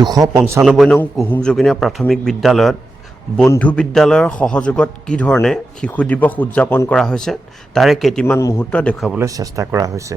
295 নং কুহুম যোগিনীয়া প্ৰাথমিক বিদ্যালয়ত বন্ধু বিদ্যালয়ৰ সহযোগত কি ধৰণে শিশু দিৱস উদযাপন কৰা হৈছে তাৰে কেইটিমান মুহূৰ্ত দেখুৱাবলৈ চেষ্টা কৰা হৈছে।